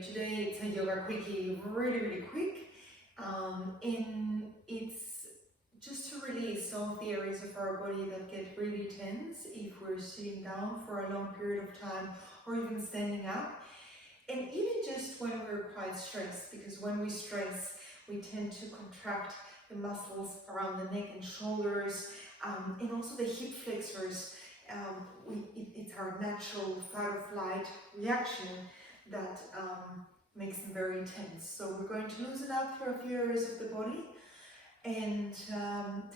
you. Today it's a yoga quickie, really quick. And it's just to release some of the areas of our body that get really tense if we're sitting down for a long period of time or even standing up. And even just when we're quite stressed, because when we stress, we tend to contract the muscles around the neck and shoulders, and also the hip flexors. It's our natural fight or flight reaction that makes them very intense. So we're going to loosen up through a few areas of the body and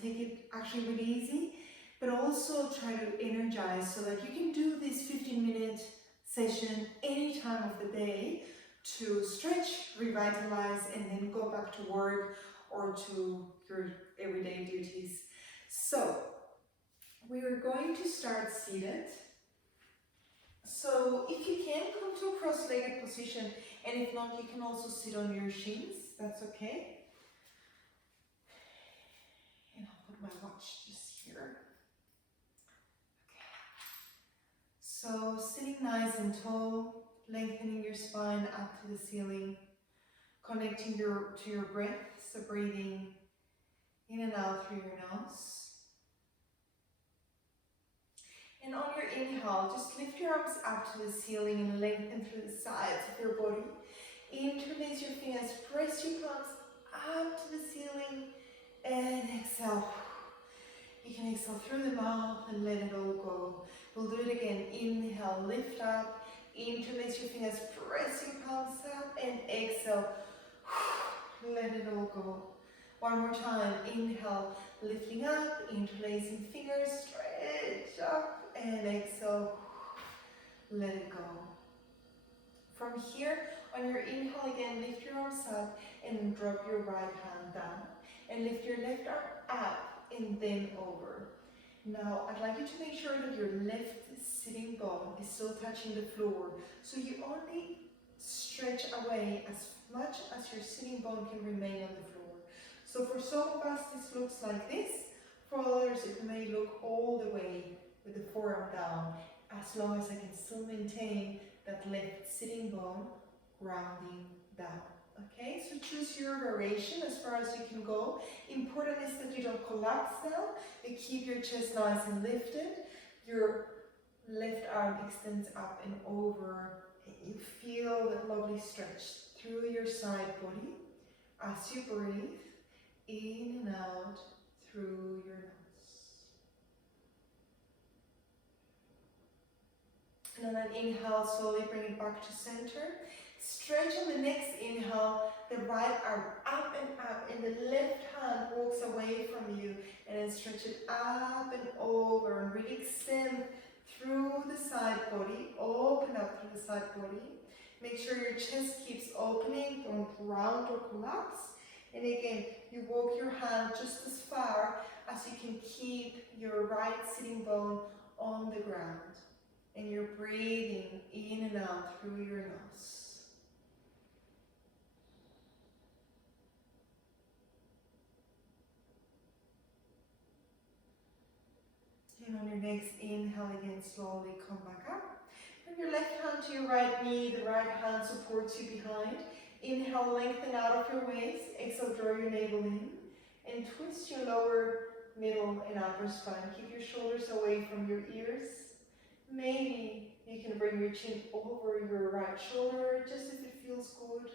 take it actually really easy, but also try to energize so that you can do this 15-minute session any time of the day to stretch, revitalize, and then go back to work or to your everyday duties. So we are going to start seated. So if you can, come to a cross-legged position, and if not, you can also sit on your shins, that's okay. And I'll put my watch just here. Okay. So sitting nice and tall, lengthening your spine up to the ceiling, connecting to your breath, so breathing in and out through your nose. And on your inhale, just lift your arms up to the ceiling and lengthen through the sides of your body. Interlace your fingers, press your palms up to the ceiling, and exhale. You can exhale through the mouth and let it all go. We'll do it again. Inhale, lift up, interlace your fingers, press your palms up, and exhale. Let it all go. One more time. Inhale, lifting up, interlacing fingers, stretch up, and exhale. Let it go. From here, on your inhale again, lift your arms up and drop your right hand down. And lift your left arm up and then over. Now, I'd like you to make sure that your left sitting bone is still touching the floor. So you only stretch away as much as your sitting bone can remain on the floor. So for some of us, this looks like this. For others, it may look all the way with the forearm down, as long as I can still maintain that left sitting bone grounding down. Okay, so choose your variation as far as you can go. Important is that you don't collapse down, but keep your chest nice and lifted. Your left arm extends up and over, and you feel that lovely stretch through your side body as you breathe in and out through your nose. And on an inhale, slowly bring it back to center. Stretch on the next inhale, the right arm up, and the left hand walks away from you, and then stretch it up and over, and really extend through the side body, open up through the side body. Make sure your chest keeps opening, don't round or collapse. And again, you walk your hand just as far as you can keep your right sitting bone on the ground. And you're breathing in and out through your nose. And on your next inhale, again, slowly come back up. Bring your left hand to your right knee, the right hand supports you behind. Inhale, lengthen out of your waist. Exhale, draw your navel in. And twist your lower, middle, and upper spine. Keep your shoulders away from your ears. Maybe you can bring your chin over your right shoulder, just if it feels good.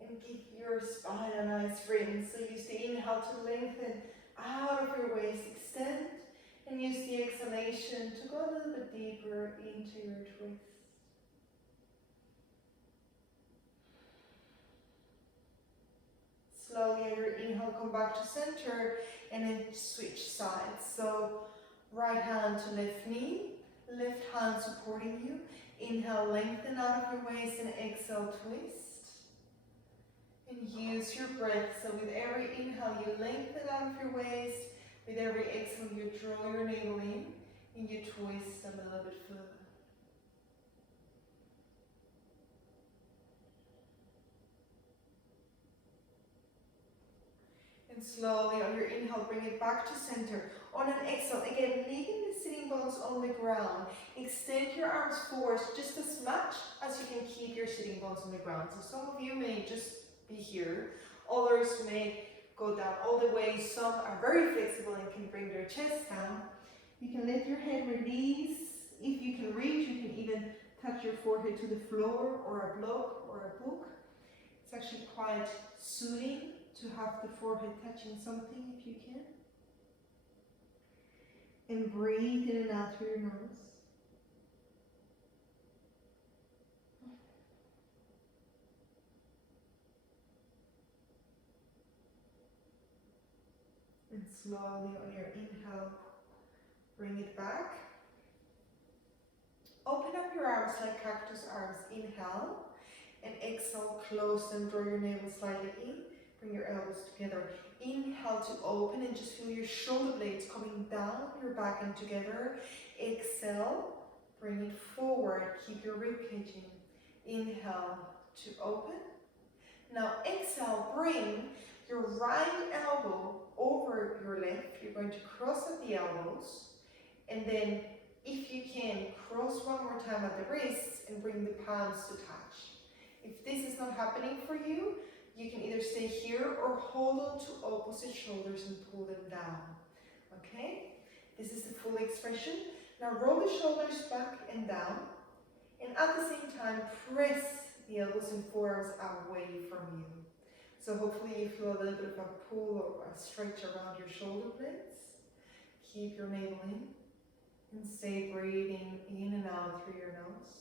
And give your spine a nice ring. So use the inhale to lengthen out of your waist, extend. And use the exhalation to go a little bit deeper into your twist. Slowly on your inhale, come back to center and then switch sides. So right hand to left knee, left hand supporting you. Inhale, lengthen out of your waist, and exhale, twist. And use your breath. So with every inhale, you lengthen out of your waist. With every exhale, you draw your navel in and you twist a little bit further. And slowly on your inhale, bring it back to center. On an exhale, again, leaving the sitting bones on the ground. Extend your arms forward just as much as you can keep your sitting bones on the ground. So some of you may just be here. Others may go down all the way. Some are very flexible and can bring their chest down. You can let your head release. If you can reach, you can even touch your forehead to the floor or a block or a book. It's actually quite soothing to have the forehead touching something if you can. And breathe in and out through your nose. And slowly on your inhale, bring it back. Open up your arms like cactus arms. Inhale. And exhale, close them, draw your navel slightly in. Bring your elbows together. Inhale to open and just feel your shoulder blades coming down your back and together. Exhale, bring it forward. Keep your rib cage in. Inhale to open. Now exhale, bring your right elbow over your left. You're going to cross at the elbows. And then, if you can, cross one more time at the wrists and bring the palms to touch. If this is not happening for you, you can either stay here or hold on to opposite shoulders and pull them down. Okay? This is the full expression. Now roll the shoulders back and down. And at the same time, press the elbows and forearms away from you. So hopefully you feel a little bit of a pull or a stretch around your shoulder blades. Keep your navel in. And stay breathing in and out through your nose.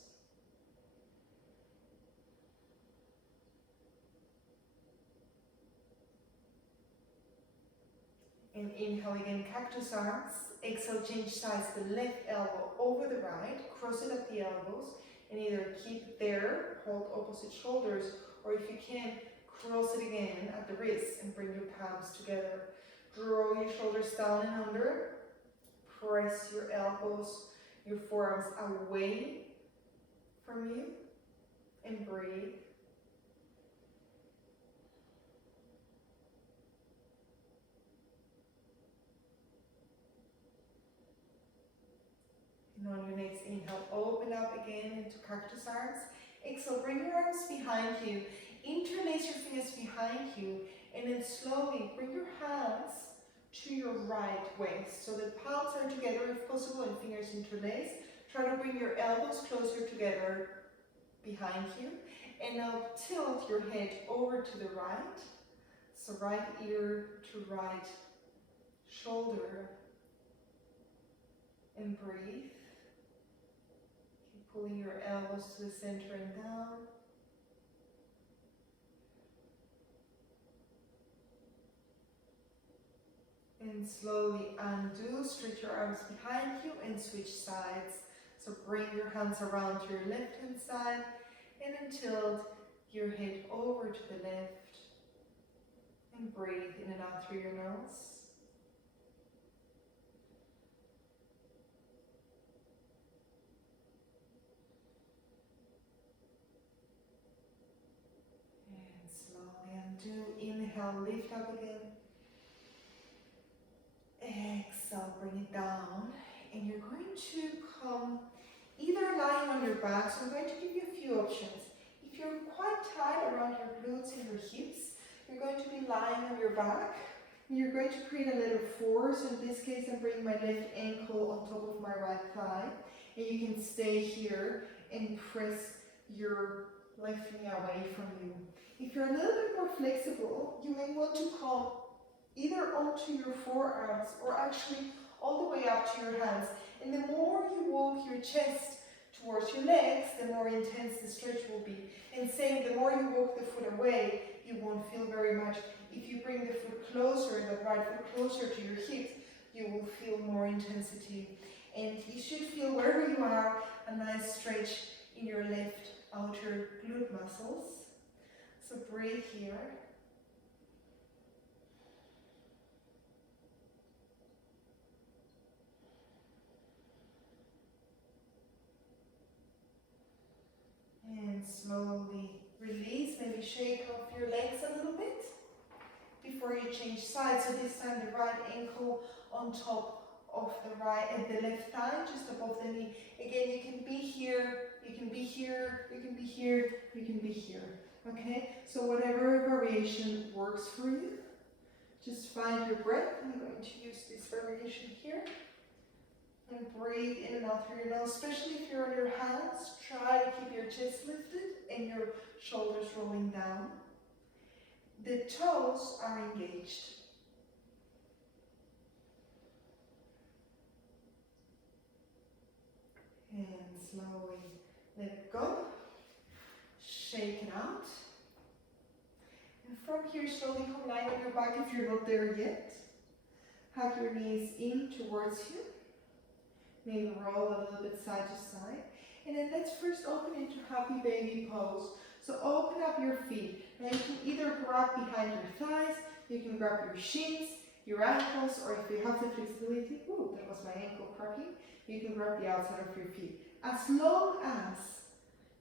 And inhale again, cactus arms. Exhale, change sides, the left elbow over the right. Cross it at the elbows. And either keep it there, hold opposite shoulders, or if you can, cross it again at the wrists and bring your palms together. Draw your shoulders down and under. Press your elbows, your forearms away from you, and breathe. And on your next inhale, open up again into cactus arms. Exhale, bring your arms behind you. Interlace your fingers behind you, and then slowly bring your hands to your right waist. So the palms are together if possible and fingers interlaced. Try to bring your elbows closer together behind you. And now tilt your head over to the right. So right ear to right shoulder. And breathe. Keep pulling your elbows to the center and down. And slowly undo, stretch your arms behind you and switch sides. So bring your hands around to your left hand side and then tilt your head over to the left. And breathe in and out through your nose. And slowly undo, inhale, lift up again. Exhale, bring it down, and you're going to come either lying on your back, so I'm going to give you a few options. If you're quite tight around your glutes and your hips, you're going to be lying on your back. You're going to create a little force. In this case, I'm bringing my left ankle on top of my right thigh, and you can stay here and press your left knee away from you. If you're a little bit more flexible, you may want to come either onto your forearms or actually all the way up to your hands. And the more you walk your chest towards your legs, the more intense the stretch will be. And same, the more you walk the foot away, you won't feel very much. If you bring the foot closer, the right foot closer to your hips, you will feel more intensity. And you should feel wherever you are, a nice stretch in your left outer glute muscles. So breathe here. And slowly release, maybe shake off your legs a little bit. before you change sides. So this time the right ankle on top of the right and the left thigh, just above the knee. Again, you can be here, you can be here, you can be here, you can be here. Okay, so whatever variation works for you, just find your breath. I'm going to use this variation here. And breathe in and out through your nose, especially if you're on your hands. Try to keep your chest lifted and your shoulders rolling down. The toes are engaged. And slowly let it go. Shake it out. And from here, slowly come lying on your back if you're not there yet. Hug your knees in towards you. Maybe roll a little bit side to side. And then let's first open into happy baby pose. So open up your feet. Now you can either grab behind your thighs, you can grab your shins, your ankles, or if you have the flexibility, ooh, that was my ankle cracking, you can grab the outside of your feet. As long as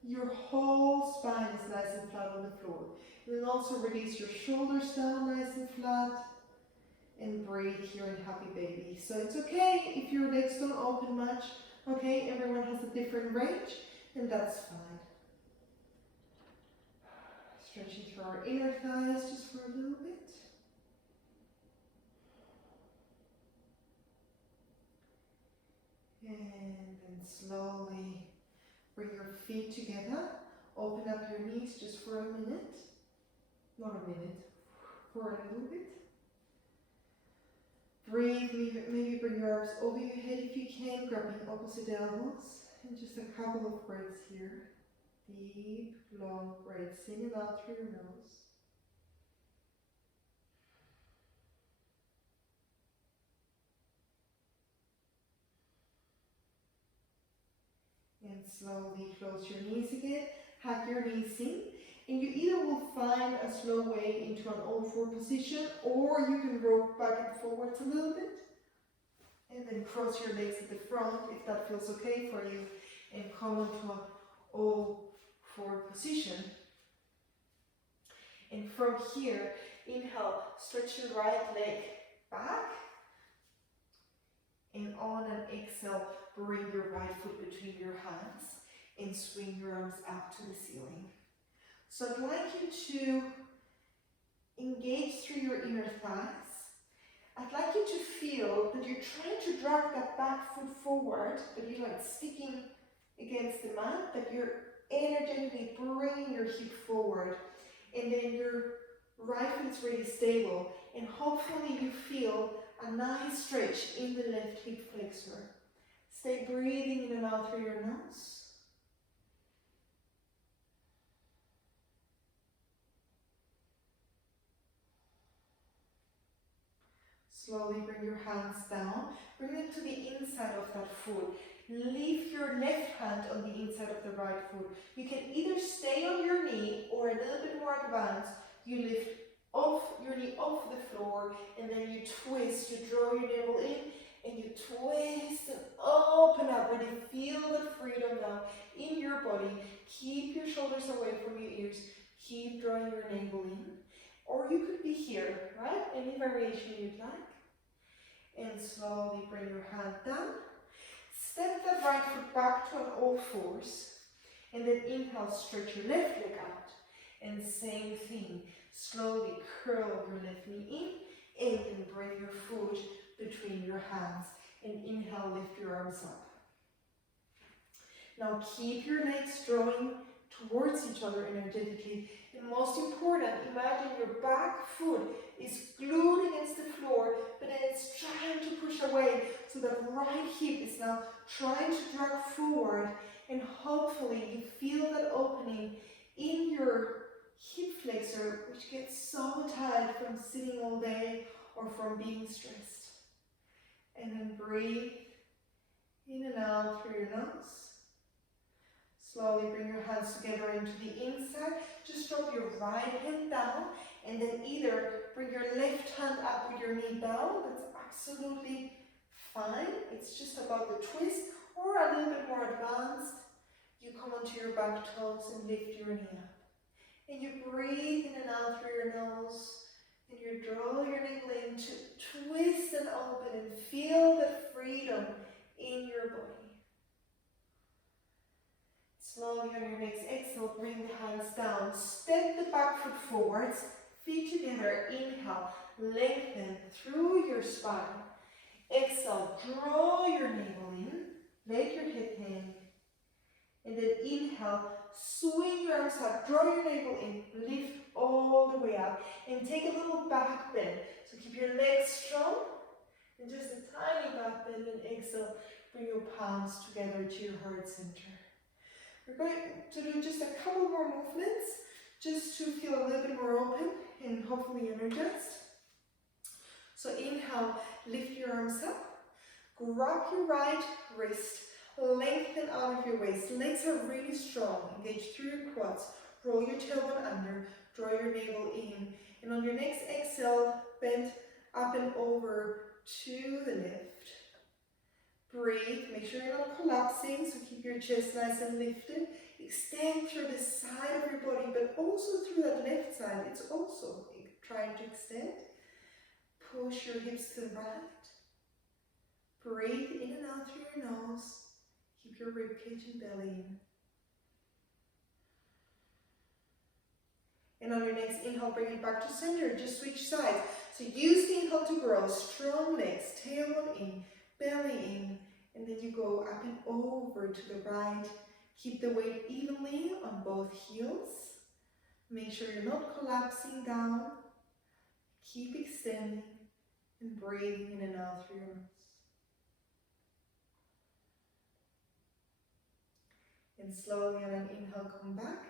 your whole spine is nice and flat on the floor. And then also release your shoulders down nice and flat. And breathe here in happy baby. So it's okay if your legs don't open much. Okay, everyone has a different range, and that's fine. Stretching through our inner thighs just for a little bit. And then slowly bring your feet together. Open up your knees just for a minute. Not a minute, for a little bit. Breathe, maybe bring your arms over your head if you can, grabbing opposite elbows. And just a couple of breaths here. Deep, long breaths in and out through your nose. And slowly close your knees again. Hug your knees in. And you either will find a slow way into an all-four position, or you can rock back and forwards a little bit. And then cross your legs at the front, if that feels okay for you. And come into an all-four position. And from here, inhale, stretch your right leg back. And on an exhale, bring your right foot between your hands and swing your arms up to the ceiling. So I'd like you to engage through your inner thighs. I'd like you to feel that you're trying to drag that back foot forward, but you're like sticking against the mat, that you're energetically bringing your hip forward. And then your right foot is really stable. And hopefully you feel a nice stretch in the left hip flexor. Stay breathing in and out through your nose. Slowly bring your hands down. Bring them to the inside of that foot. Leave your left hand on the inside of the right foot. You can either stay on your knee or a little bit more advanced. You lift off your knee off the floor and then you twist. You draw your navel in and you twist and open up. Really feel the freedom now in your body. Keep your shoulders away from your ears. Keep drawing your navel in. Or you could be here, right? Any variation you'd like. And slowly bring your hand down. Step that right foot back to an all fours. And then inhale, stretch your left leg out. And same thing. Slowly curl your left knee in. And then bring your foot between your hands. And inhale, lift your arms up. Now keep your legs drawing towards each other energetically. And most important, imagine your back foot is glued against the floor, but then it's trying to push away. So that right hip is now trying to drag forward. And hopefully you feel that opening in your hip flexor, which gets so tight from sitting all day or from being stressed. And then breathe in and out through your nose. Slowly bring your hands together into the inside. Just drop your right hand down and then either bring your left hand up with your knee down. That's absolutely fine. It's just about the twist, or a little bit more advanced. You come onto your back toes and lift your knee up. And you breathe in and out through your nose And you draw your navel in to twist and open and feel the freedom in your body. Slowly on your next exhale, bring the hands down. Step the back foot forwards, feet together. Inhale, lengthen through your spine. Exhale, draw your navel in, let your head hang. And then inhale, swing your arms up, draw your navel in, lift all the way up. And take a little back bend. So keep your legs strong. And just a tiny back bend, and exhale, bring your palms together to your heart center. We're going to do just a couple more movements, just to feel a little bit more open and hopefully energized. So inhale, lift your arms up, grab your right wrist, lengthen out of your waist. Legs are really strong, engage through your quads, roll your tailbone under, draw your navel in. And on your next exhale, bend up and over to the left. Breathe, make sure you're not collapsing, so keep your chest nice and lifted. Extend through the side of your body, but also through that left side. It's also trying to extend. Push your hips to the right. Breathe in and out through your nose. Keep your ribcage and belly in. And on your next inhale, bring it back to center. Just switch sides. So use the inhale to grow. Strong legs, tailbone in, belly in. And then you go up and over to the right. Keep the weight evenly on both heels. Make sure you're not collapsing down. Keep extending and breathing in and out through your nose. And slowly on an inhale, come back.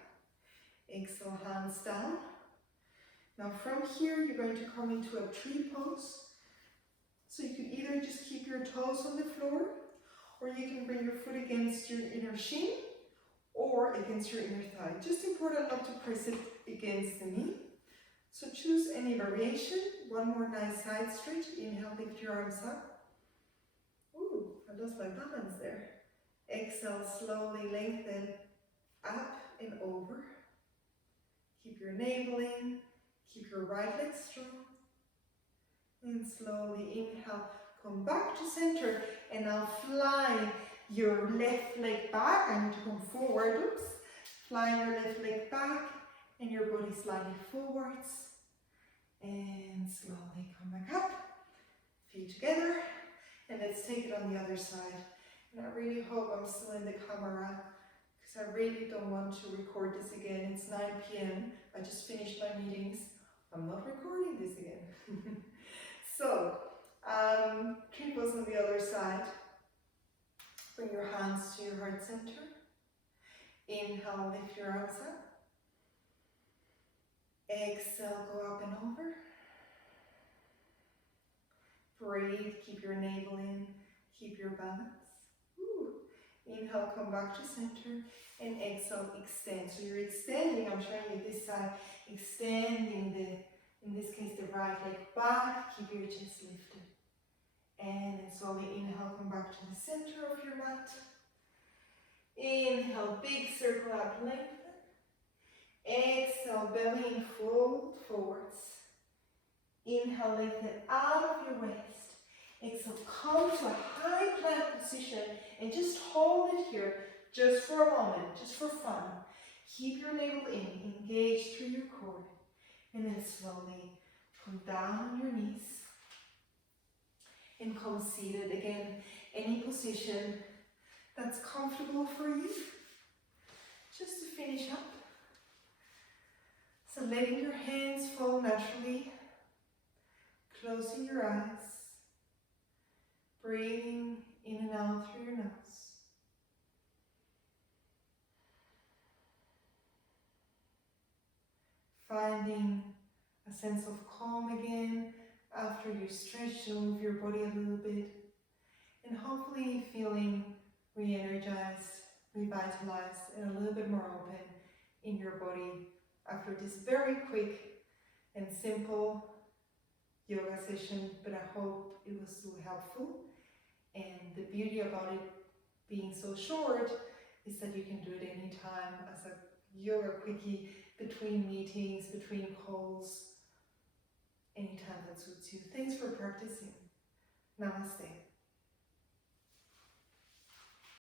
Exhale, hands down. Now from here, you're going to come into a tree pose. So you can either just keep your toes on the floor, or you can bring your foot against your inner shin or against your inner thigh. Just important not to press it against the knee. So choose any variation. One more nice side stretch. Inhale, lift your arms up. Ooh, I lost my balance there. Exhale, slowly lengthen up and over. Keep your navel in. Keep your right leg strong. And slowly inhale, come back to center. And now fly your left leg back. I need to come forward. Oops. Fly your left leg back and your body slightly forwards. And slowly come back up. Feet together. And let's take it on the other side. And I really hope I'm still in the camera, because I really don't want to record this again. It's 9 p.m. I just finished my meetings. I'm not recording this again. So, tree pose on the other side. Bring your hands to your heart center. Inhale, lift your arms up. Exhale, go up and over. Breathe, keep your navel in, keep your balance. Inhale, come back to center, and exhale, extend. So you're extending, I'm showing you this side, extending in this case, the right leg back, keep your chest lifted. And then slowly inhale, come back to the center of your mat. Inhale, big circle up, lengthen. Exhale, belly in, fold forwards. Inhale, lengthen out of your waist. Exhale, come to a high plank position and just hold it here just for a moment, just for fun. Keep your navel in, engage through your core, and then slowly come down on your knees and come seated again. Any position that's comfortable for you, just to finish up. So letting your hands fall naturally, closing your eyes. Breathing in and out through your nose. Finding a sense of calm again after you stretch and move your body a little bit. And hopefully feeling re-energized, revitalized, and a little bit more open in your body after this very quick and simple yoga session, but I hope it was so helpful. And the beauty about it being so short is that you can do it anytime as a yoga quickie, between meetings, between calls. anytime that suits you. Thanks for practicing. Namaste.